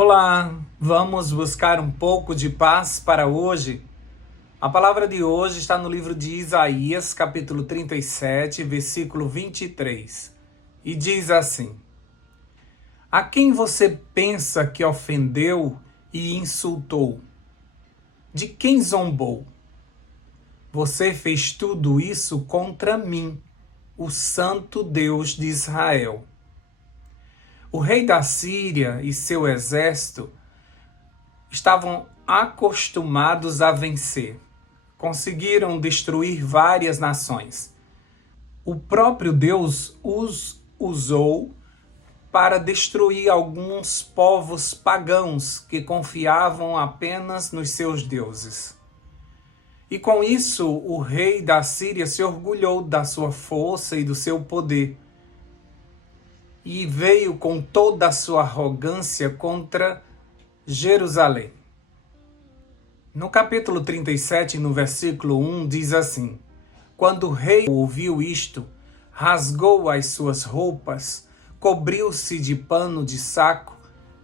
Olá, vamos buscar um pouco de paz para hoje? A palavra de hoje está no livro de Isaías, capítulo 37, versículo 23. E diz assim: A quem você pensa que ofendeu e insultou? De quem zombou? Você fez tudo isso contra mim, o Santo Deus de Israel. O rei da Síria e seu exército estavam acostumados a vencer. Conseguiram destruir várias nações. O próprio Deus os usou para destruir alguns povos pagãos que confiavam apenas nos seus deuses. E com isso, o rei da Síria se orgulhou da sua força e do seu poder. E veio com toda a sua arrogância contra Jerusalém. No capítulo 37, no versículo 1, diz assim: Quando o rei ouviu isto, rasgou as suas roupas, cobriu-se de pano de saco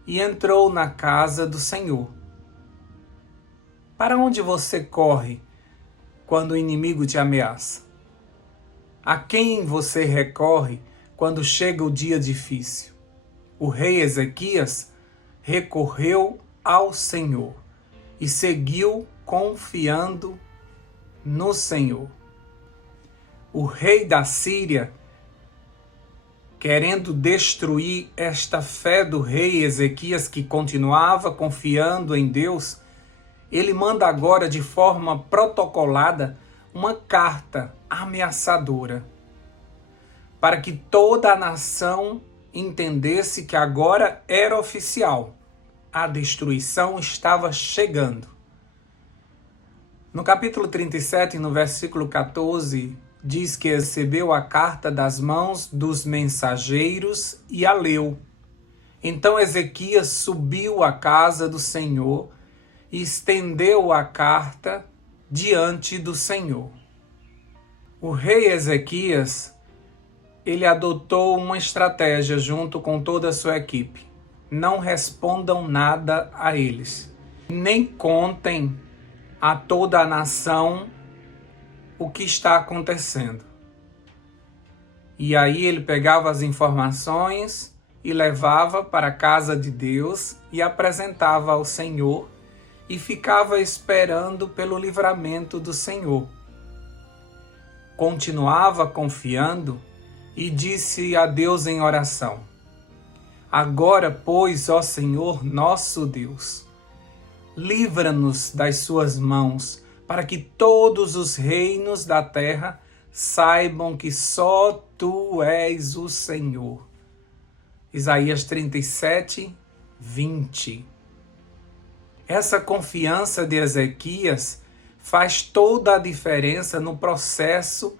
e entrou na casa do Senhor. Para onde você corre quando o inimigo te ameaça? A quem você recorre quando chega o dia difícil? O rei Ezequias recorreu ao Senhor e seguiu confiando no Senhor. O rei da Síria, querendo destruir esta fé do rei Ezequias, que continuava confiando em Deus, ele manda agora de forma protocolada uma carta ameaçadora, para que toda a nação entendesse que agora era oficial. A destruição estava chegando. No capítulo 37, no versículo 14, diz que recebeu a carta das mãos dos mensageiros e a leu. Então Ezequias subiu à casa do Senhor e estendeu a carta diante do Senhor. O rei Ezequias, ele adotou uma estratégia junto com toda a sua equipe. Não respondam nada a eles, nem contem a toda a nação o que está acontecendo. E aí ele pegava as informações e levava para a casa de Deus e apresentava ao Senhor e ficava esperando pelo livramento do Senhor. Continuava confiando e disse a Deus em oração: Agora, pois, ó Senhor nosso Deus, livra-nos das suas mãos, para que todos os reinos da terra saibam que só tu és o Senhor. Isaías 37, 20. Essa confiança de Ezequias faz toda a diferença no processo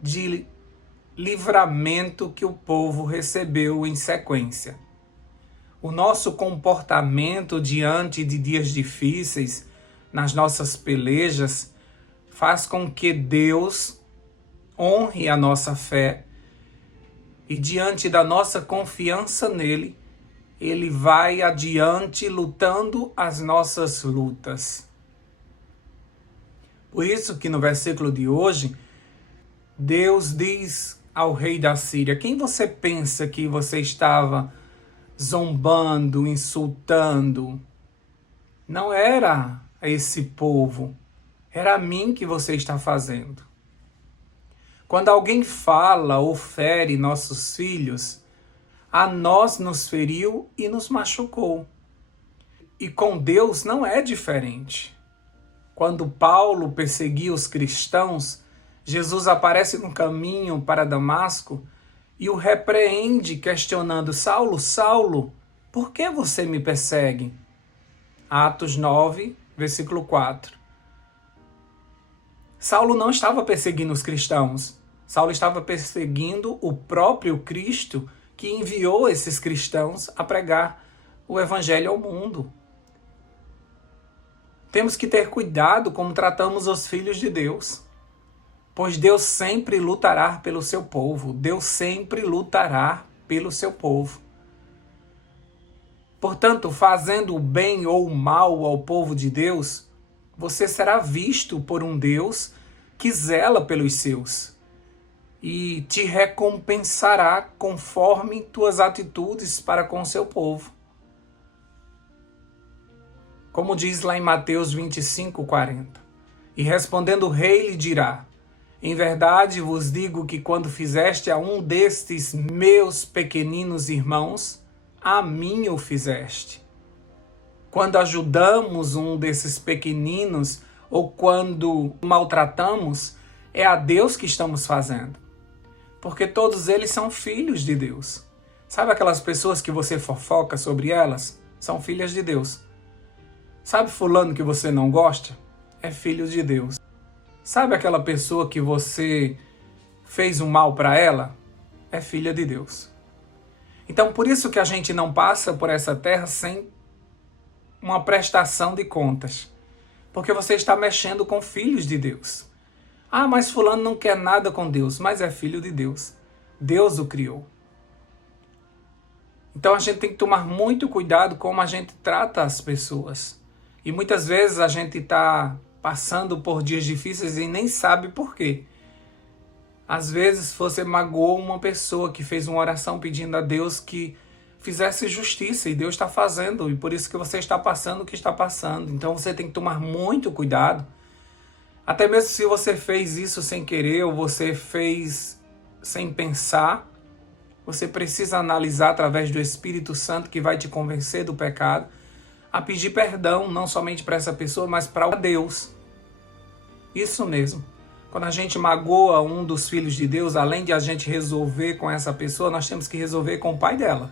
de livramento que o povo recebeu em sequência. O nosso comportamento diante de dias difíceis, nas nossas pelejas, faz com que Deus honre a nossa fé e diante da nossa confiança nele, ele vai adiante lutando as nossas lutas. Por isso que no versículo de hoje, Deus diz ao rei da Síria: quem você pensa que você estava zombando, insultando? Não era esse povo, era a mim que você está fazendo. Quando alguém fala ou fere nossos filhos, a nós nos feriu e nos machucou. E com Deus não é diferente. Quando Paulo perseguia os cristãos, Jesus aparece no caminho para Damasco e o repreende, questionando: Saulo, Saulo, por que você me persegue? Atos 9, versículo 4. Saulo não estava perseguindo os cristãos. Saulo estava perseguindo o próprio Cristo, que enviou esses cristãos a pregar o evangelho ao mundo. Temos que ter cuidado como tratamos os filhos de Deus, pois Deus sempre lutará pelo seu povo. Deus sempre lutará pelo seu povo. Portanto, fazendo o bem ou o mal ao povo de Deus, você será visto por um Deus que zela pelos seus e te recompensará conforme tuas atitudes para com o seu povo. Como diz lá em Mateus 25:40. E respondendo o rei lhe dirá: em verdade vos digo que quando fizeste a um destes meus pequeninos irmãos, a mim o fizeste. Quando ajudamos um desses pequeninos ou quando maltratamos, é a Deus que estamos fazendo. Porque todos eles são filhos de Deus. Sabe aquelas pessoas que você fofoca sobre elas? São filhas de Deus. Sabe fulano que você não gosta? É filho de Deus. Sabe aquela pessoa que você fez um mal para ela? É filha de Deus. Então por isso que a gente não passa por essa terra sem uma prestação de contas. Porque você está mexendo com filhos de Deus. Ah, mas fulano não quer nada com Deus, mas é filho de Deus. Deus o criou. Então a gente tem que tomar muito cuidado como a gente trata as pessoas. E muitas vezes a gente está passando por dias difíceis e nem sabe por quê. Às vezes você magoou uma pessoa que fez uma oração pedindo a Deus que fizesse justiça, e Deus está fazendo, e por isso que você está passando o que está passando. Então você tem que tomar muito cuidado. Até mesmo se você fez isso sem querer ou você fez sem pensar, você precisa analisar através do Espírito Santo que vai te convencer do pecado, a pedir perdão não somente para essa pessoa, mas para Deus. Isso mesmo. Quando a gente magoa um dos filhos de Deus, além de a gente resolver com essa pessoa, nós temos que resolver com o pai dela.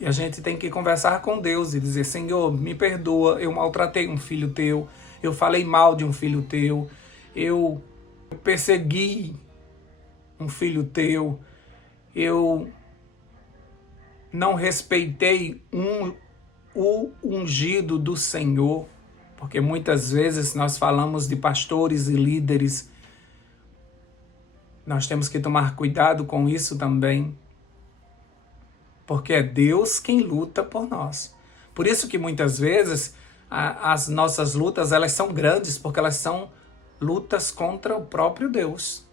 E a gente tem que conversar com Deus e dizer: Senhor, me perdoa, eu maltratei um filho teu, eu falei mal de um filho teu, eu persegui um filho teu, eu não respeitei o ungido do Senhor. Porque muitas vezes nós falamos de pastores e líderes. Nós temos que tomar cuidado com isso também. Porque é Deus quem luta por nós. Por isso que muitas vezes as nossas lutas elas são grandes, porque elas são lutas contra o próprio Deus.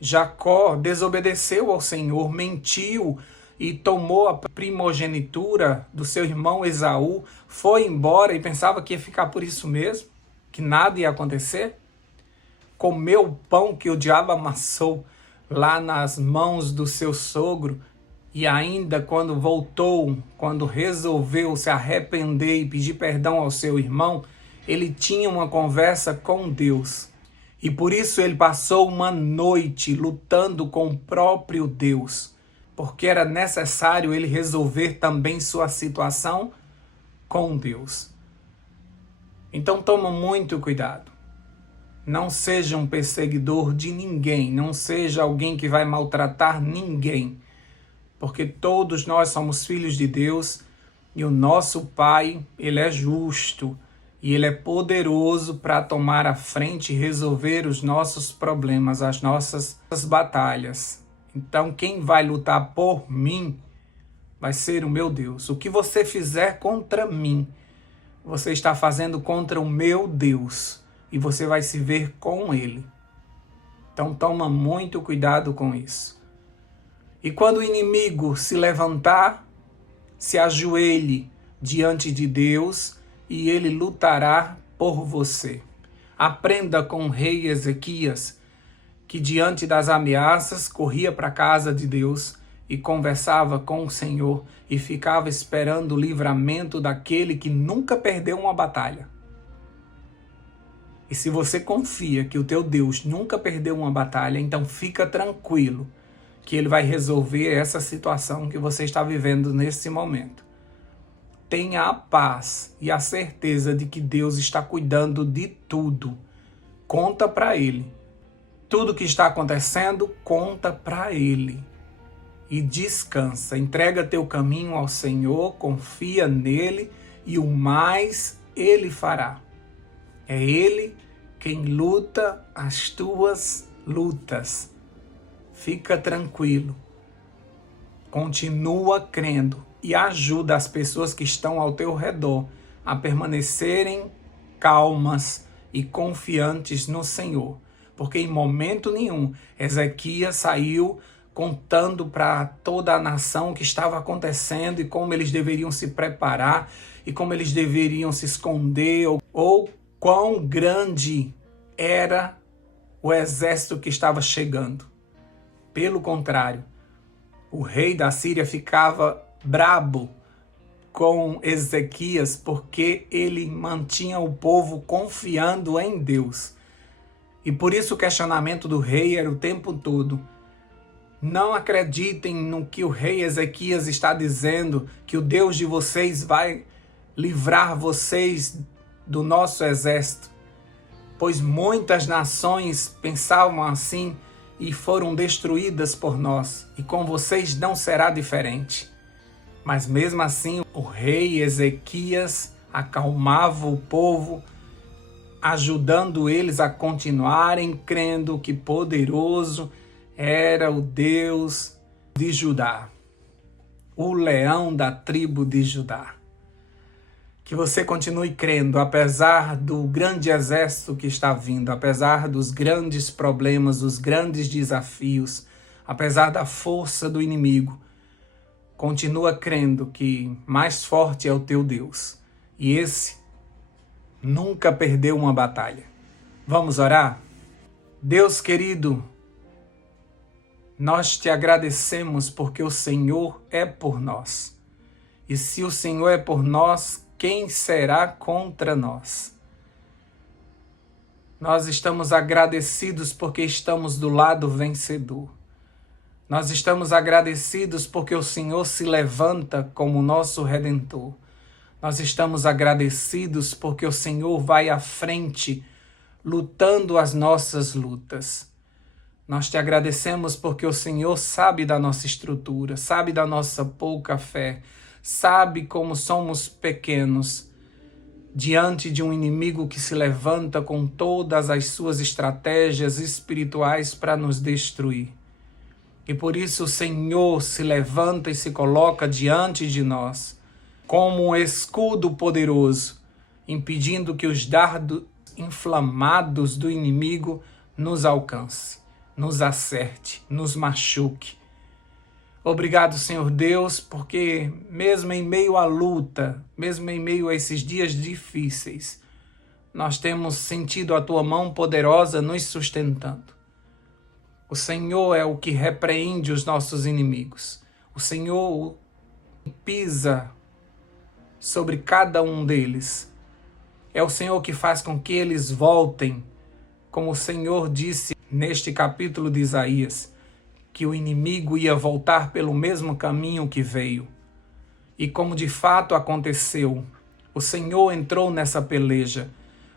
Jacó desobedeceu ao Senhor, mentiu e tomou a primogenitura do seu irmão Esaú, foi embora e pensava que ia ficar por isso mesmo, que nada ia acontecer. Comeu o pão que o diabo amassou lá nas mãos do seu sogro, e ainda quando voltou, quando resolveu se arrepender e pedir perdão ao seu irmão, ele tinha uma conversa com Deus. E por isso ele passou uma noite lutando com o próprio Deus, porque era necessário ele resolver também sua situação com Deus. Então toma muito cuidado. Não seja um perseguidor de ninguém, não seja alguém que vai maltratar ninguém, porque todos nós somos filhos de Deus e o nosso Pai, Ele é justo e Ele é poderoso para tomar a frente e resolver os nossos problemas, as nossas batalhas. Então quem vai lutar por mim vai ser o meu Deus. O que você fizer contra mim, você está fazendo contra o meu Deus e você vai se ver com Ele. Então toma muito cuidado com isso. E quando o inimigo se levantar, se ajoelhe diante de Deus e ele lutará por você. Aprenda com o rei Ezequias, que diante das ameaças corria para a casa de Deus e conversava com o Senhor e ficava esperando o livramento daquele que nunca perdeu uma batalha. E se você confia que o teu Deus nunca perdeu uma batalha, então fica tranquilo que Ele vai resolver essa situação que você está vivendo nesse momento. Tenha a paz e a certeza de que Deus está cuidando de tudo. Conta para Ele. Tudo que está acontecendo, conta para Ele. E descansa. Entrega teu caminho ao Senhor, confia nele e o mais Ele fará. É Ele quem luta as tuas lutas. Fica tranquilo. Continua crendo e ajuda as pessoas que estão ao teu redor a permanecerem calmas e confiantes no Senhor. Porque em momento nenhum Ezequias saiu contando para toda a nação o que estava acontecendo e como eles deveriam se preparar e como eles deveriam se esconder ou quão grande era o exército que estava chegando. Pelo contrário, o rei da Síria ficava brabo com Ezequias porque ele mantinha o povo confiando em Deus. E por isso o questionamento do rei era o tempo todo: não acreditem no que o rei Ezequias está dizendo, que o Deus de vocês vai livrar vocês do nosso exército. Pois muitas nações pensavam assim e foram destruídas por nós, e com vocês não será diferente. Mas mesmo assim, o rei Ezequias acalmava o povo, ajudando eles a continuarem crendo que poderoso era o Deus de Judá, o leão da tribo de Judá. Que você continue crendo, apesar do grande exército que está vindo, apesar dos grandes problemas, dos grandes desafios, apesar da força do inimigo. Continua crendo que mais forte é o teu Deus. E esse nunca perdeu uma batalha. Vamos orar? Deus querido, nós te agradecemos porque o Senhor é por nós. E se o Senhor é por nós, quem será contra nós? Nós estamos agradecidos porque estamos do lado vencedor. Nós estamos agradecidos porque o Senhor se levanta como nosso Redentor. Nós estamos agradecidos porque o Senhor vai à frente, lutando as nossas lutas. Nós te agradecemos porque o Senhor sabe da nossa estrutura, sabe da nossa pouca fé, sabe como somos pequenos diante de um inimigo que se levanta com todas as suas estratégias espirituais para nos destruir. E por isso o Senhor se levanta e se coloca diante de nós como um escudo poderoso, impedindo que os dardos inflamados do inimigo nos alcance, nos acerte, nos machuque. Obrigado, Senhor Deus, porque mesmo em meio à luta, mesmo em meio a esses dias difíceis, nós temos sentido a Tua mão poderosa nos sustentando. O Senhor é o que repreende os nossos inimigos. O Senhor pisa sobre cada um deles. É o Senhor que faz com que eles voltem, como o Senhor disse neste capítulo de Isaías, que o inimigo ia voltar pelo mesmo caminho que veio. E como de fato aconteceu, o Senhor entrou nessa peleja.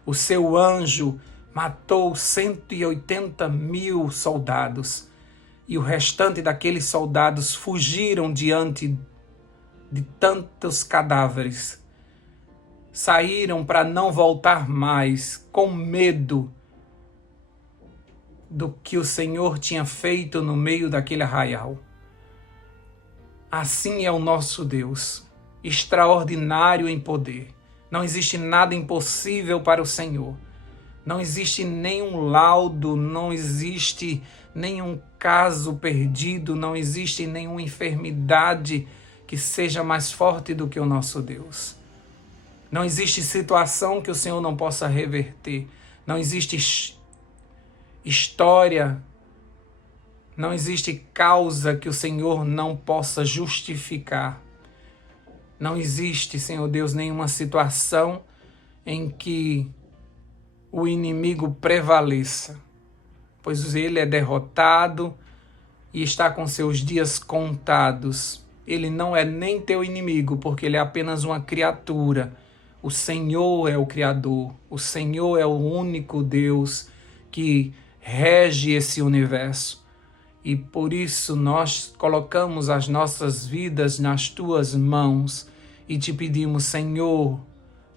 O seu anjo matou 180.000 soldados. E o restante daqueles soldados fugiram diante de tantos cadáveres. Saíram para não voltar mais, com medo do que o Senhor tinha feito no meio daquele arraial. Assim é o nosso Deus, extraordinário em poder. Não existe nada impossível para o Senhor. Não existe nenhum laudo, não existe nenhum caso perdido, não existe nenhuma enfermidade que seja mais forte do que o nosso Deus. Não existe situação que o Senhor não possa reverter. Não existe história, não existe causa que o Senhor não possa justificar. Não existe, Senhor Deus, nenhuma situação em que o inimigo prevaleça, pois ele é derrotado e está com seus dias contados. Ele não é nem teu inimigo, porque ele é apenas uma criatura. O Senhor é o Criador, o Senhor é o único Deus que rege esse universo. E por isso nós colocamos as nossas vidas nas tuas mãos e te pedimos: Senhor,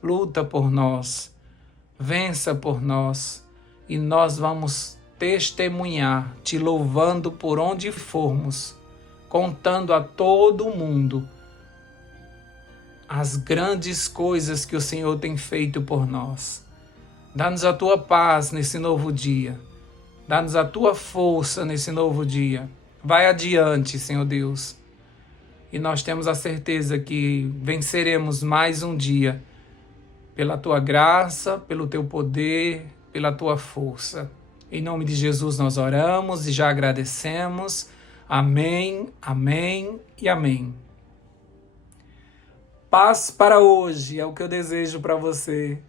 luta por nós, vença por nós, e nós vamos testemunhar, te louvando por onde formos, contando a todo mundo as grandes coisas que o Senhor tem feito por nós. Dá-nos a tua paz nesse novo dia. Dá-nos a tua força nesse novo dia. Vai adiante, Senhor Deus. E nós temos a certeza que venceremos mais um dia pela tua graça, pelo teu poder, pela tua força. Em nome de Jesus nós oramos e já agradecemos. Amém, amém e amém. Paz para hoje é o que eu desejo para você.